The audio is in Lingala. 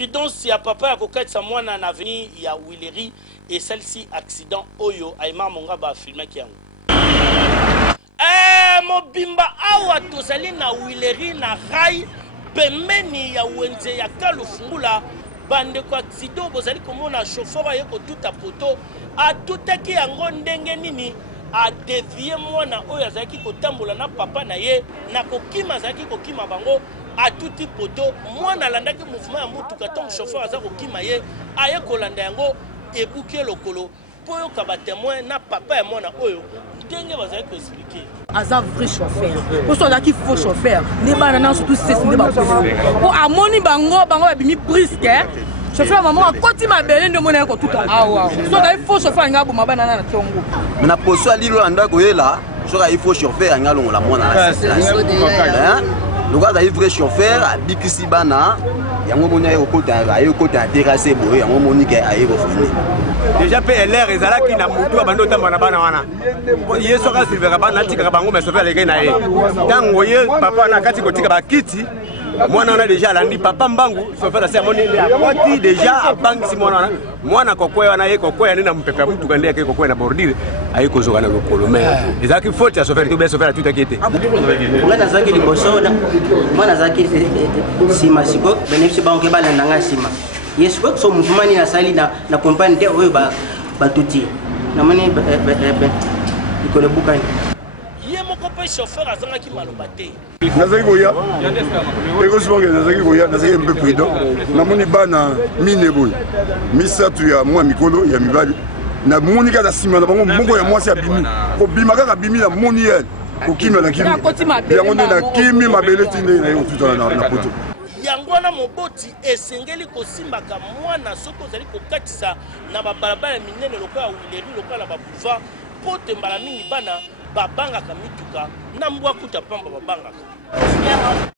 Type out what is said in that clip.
imprudence ya papa ya kokatisa mwana na avenir ya Wileri et celle-ci accident oyo Aimar Monga ba filmer kiango. Mobimba awa tozali na Wileri na rai pemeni ya wenze ya kalufungula bande kwa accident bozali komona chauffeur aye ko tuta poto atutaki yango ndenge nini a dévier mwana oyo azaki kotambola na papa na ye na kokima azaki kokima bango a tuti poto mwana landaki mouvement ya mutuka tant chauffeur azaki kokima ye aye kolanda yango ebuki lokolo poyo ka ba témoin na papa ya mwana oyo ndenge bazaki ko expliquer aza vrai chauffeur pour cela qu'il faut chauffeur ne banana surtout c'est ne ba pour amoni bango babimi brisque chauffeur maman a koti mabele nde mona ko tout awa so il faut chauffeur ngabo mabana na tongo na poso alilo anda koyela so il faut chauffeur ngalo la mona hein donc il vrai chauffeur abikisi bana yango monia yokota terrasse boye yango monike ayebo fini déjà PLR ezalaki na mutu abando tamba na bana wana yeso ka silvera bana tika bango mais chauffeur leke na ye tango ye papa na kati kotika bakiti mwana wana déjà alandi papa mbangu chauffeur ase amoni akwati déjà abangisi mwana kokoya wana ye kokoya nina mpepe mutu kande yake kokoya na bordire ayi kozoka na lokolo mais ezalaki faute ya chauffeur to be chauffeur tout akete mwana zaki libosoda mwana zaki sima siko benefisi bango ke balanda nga sima yesu so mufumani na sali na compagnie de oyo batuti na mani ikole bukani ye moko pe chauffeur azangaki maloba te nazaki koya ekosiboke nazaki koya nazaki mpe prudent namoni bana mine boye misatu ya mwa mikolo ya mibali na moni kaka nsima na bango moko ya mwasi abimi kobima kaka abimi na moni ye kokimia na kimi yango nde na kimi mabele ti nde na ye kotutana na poto yango wana moboti esengeli kosimbaka mwana soki ozali kokatisa na babalabala ya minene lokola Wileri lokola baboulevard po te mbala mingi bana babangaka mituka na mbwa kuta pamba babangaka